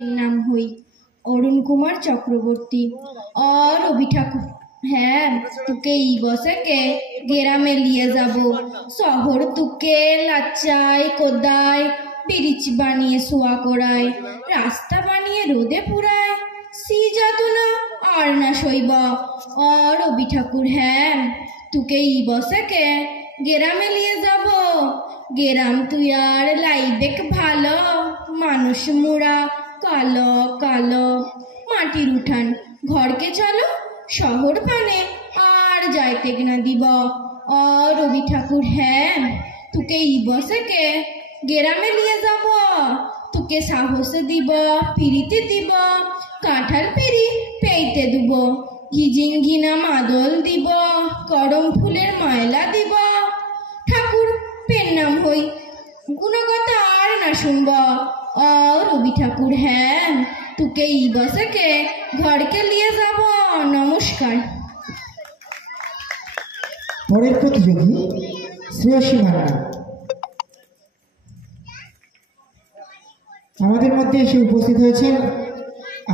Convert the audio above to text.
নাম হই অরুণ কুমার চক্রবর্তী और রবি ঠাকুর। হ্যাঁ, তোকে এই বছরকে গ্রামে নিয়ে যাব। শহর তোকে লাচ্চায় কোদায়, ব্রিজ বানিয়ে শোয়া করায়, রাস্তা বানিয়ে রোদে পুরায়, সি যাত না আর না সইব। और রবি ঠাকুর, হ্যাঁ তোকে এই বছরকে গ্রামে নিয়ে যাব। গ্রাম তুই আর লাইবেক ভালো, মানুষ মুড়া কালো কালো, মাটির উঠান ঘরকে চলো, শহর পানে আর যাইতে না দিব। और রবি ঠাকুর, হ্যাঁ তোকে এই বছরকে গ্রামে নিয়ে যাব। তোকে সাহস দিব, ফিরিতে দিব, কাঁঠাল পেরি পেইতে দিব, ঘিজিং ঘিনা মাদল দিব, করম ফুলের মায়লা দিব। ঠাকুর পেন নাম হই গুণগত আর না শুনব। और রবি ঠাকুর, হ্যাঁ তোকে এই বছরকে ঘরকে নিয়ে যাব। নমস্কার। পরের প্রতিযোগী শ্রেয়সী মান্না আমাদের মধ্যে এসে উপস্থিত হয়েছেন।